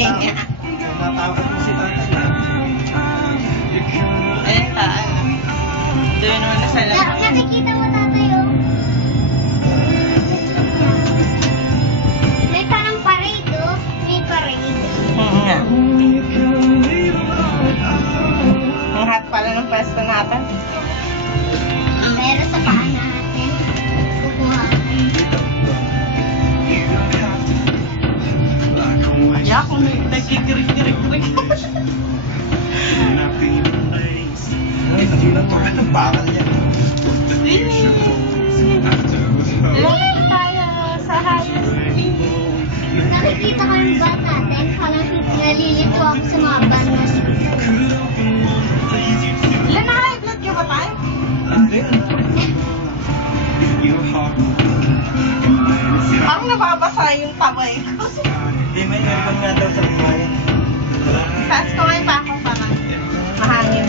Natakot mo si tatay. Ayun tayo. Doon naman na sa labas. Nakikita mo tatay oh. May parang parade oh. May parade. Nga. Ang hot pala ng pwesto natin. Pero sa paa natin. Kukuha. Kaya kung nagkikirig-kirig-kirig. Ay, nagulat ko. Anong bakal niya? Lapit tayo sa highest peak. Nakikita ko yung bata natin. Parang nalilito ako sa mga banda. Ilan na high blood ka ba tayo? Hindi. Parang nababasa yung tabay ko. Hindi, may aircon nga daw sa buhay. Taas ko ngayon pa ako parang mahangin.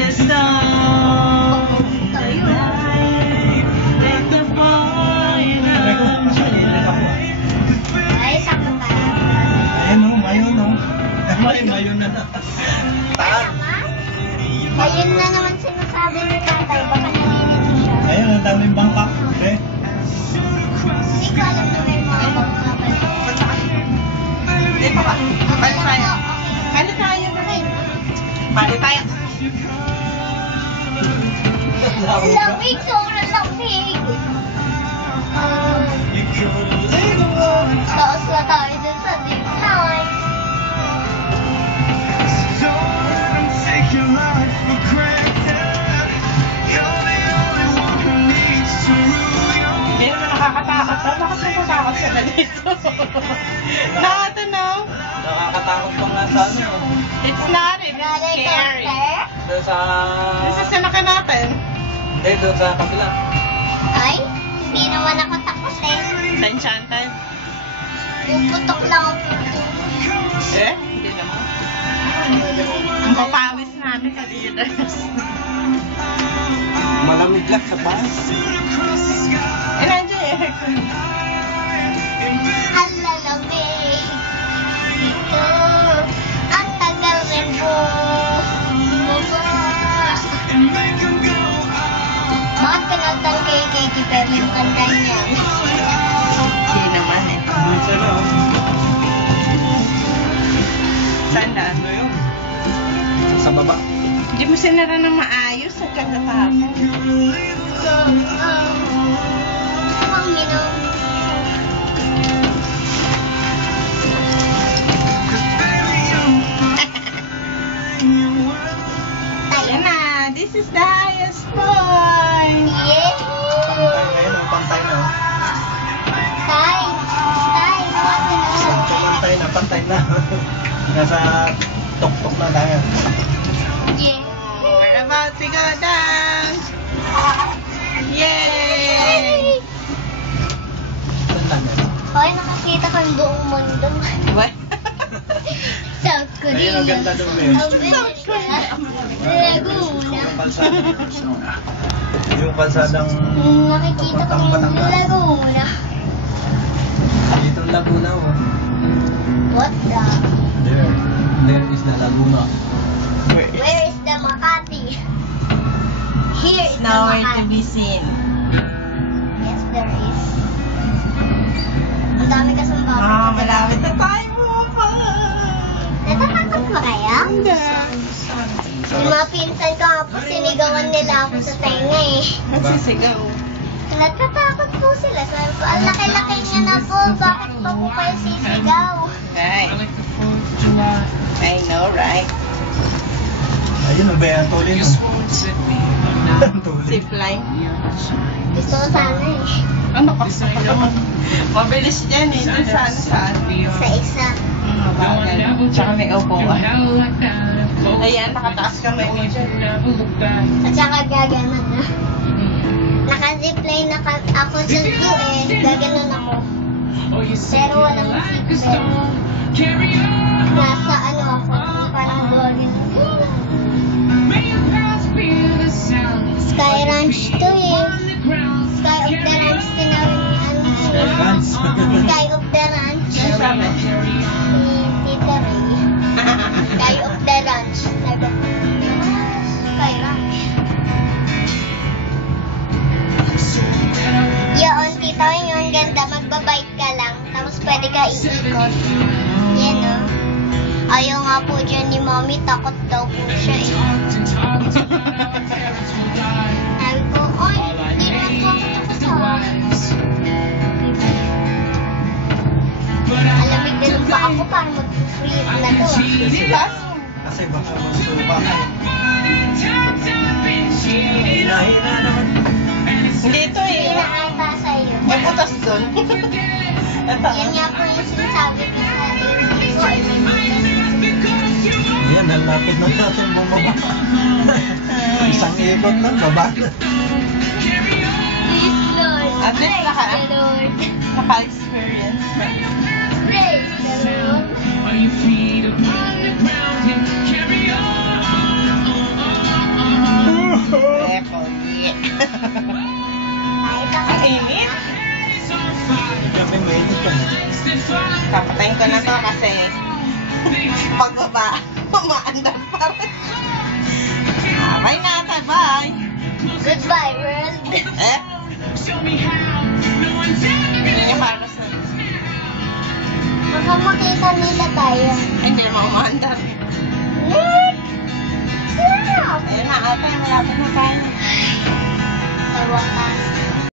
Just Tayo. let the fire Sabi ko, masyalilit ako. Ay, sakto tayo. Ayun o, mayon o. Mayon na na. Ay, naman. Ayun na naman sinasabi ni tatay. Baka nalilito siya. Ayun, ang daming bangka. Okay. Hindi ko alam na may mga bangka ba. Dito ka. Balik tayo. Balik tayo. Balik tayo. Lamig, sobrang lamig. Taas na tayo dun sa zipline. Hindi naman nakakatakot. Bakit natatakot siya na dito? Nakatunaw. Nakakatakot pa nga sa ano. It's not. It's scary. Doon sa... This is sinaka natin. Hindi, doon sa kabila. Ay, hindi naman ako takot eh. Sa Enchanted. Puputok lang ang puto. Eh, hindi naman. Ang papawis namin kanina. Malamig lang sa bus. Enjoy it. Ang lalamig. Ito, ang tagal rin po. Bakit pinagtan kay Katy Perry yung kanta niya? Hindi naman eh. Dito na o. Saan na? Sa baba. Hindi mo sinara na maayos at kagatapon. Ang minaw. Ayan na. This is the highest point. Yeah! Pantay ngayon o, pantay na o. Tay! Tay! Pantay na, pantay na. Nasa tok-tok na tayo. Yeah! We're about to go down. Yay! Saan na? Hoy, nakakita ko yung buong mundo. What? South Korea. Ayun, ang ganda doon eh. Ang Venezuela. Laguna. Yung kalsadang Nakikita ko papuntang yung Batangas. Laguna. Dito ang Laguna o. What the? There is the Laguna. Where is the Makati? Here is the Nowhere to Makati. be seen. Yes, there is. Ang dami kasang bakit. Ah, malapit na tayo. Natatakot ba kaya? Hindi. Yung mga pinsan ko nga po, sinigawan nila ako sa tenga eh. Nagsisigaw. Natatakot po sila. Sabi ko, ang laki-laki niya na po. Bakit pa po kayo sisigaw? Right. I know, right? Ayun, ba yan? Tulin o. Tulin. Zipline. Gusto ko sana eh. Ano ka? Mabilis yan eh. Doon sa ano saan. Sa isa. Mabagal. Tsaka may upuan. Ayan, nakataas kamay mo dyan. At saka gaganon na. Naka-zipline na ako sa zoo eh. Gaganon ako. Pero walang seatbelt. Nasa ano ako. Parang gaganon. Sky Ranch to eh. Sky of the Ranch tinawag ni ano. Sky Ranch. Sky of the Ranch. para iikot. Yan o. Ayaw nga po dyan ni Mami, takot daw po siya eh. Sabi ko, oy, hindi na po ako sa Alamig na lang ba ako para mag-freeze na to? Kasi baka magsuba. Hina naman. Hindi ito eh. Pinakanta sa'yo. May butas doon. Ito. Yan nga po yung sinasabi ko sa iyo. So, ay may Yan, nalapit na natin bumaba. Isang ikot lang, baba. Please, Lord. At least Praise the Lord. Naka-experience. Praise the Lord. Ang init. Kami mainit ka. Papatayin ko na to kasi pagbaba, umaandar pa rin. Bye na, bye. Goodbye, world. Eh? Hindi niya para sa... Baka makita nila tayo. Hindi naman umaandar. Wow! Ayun na, ate, malapit na tayo. Sa wakas.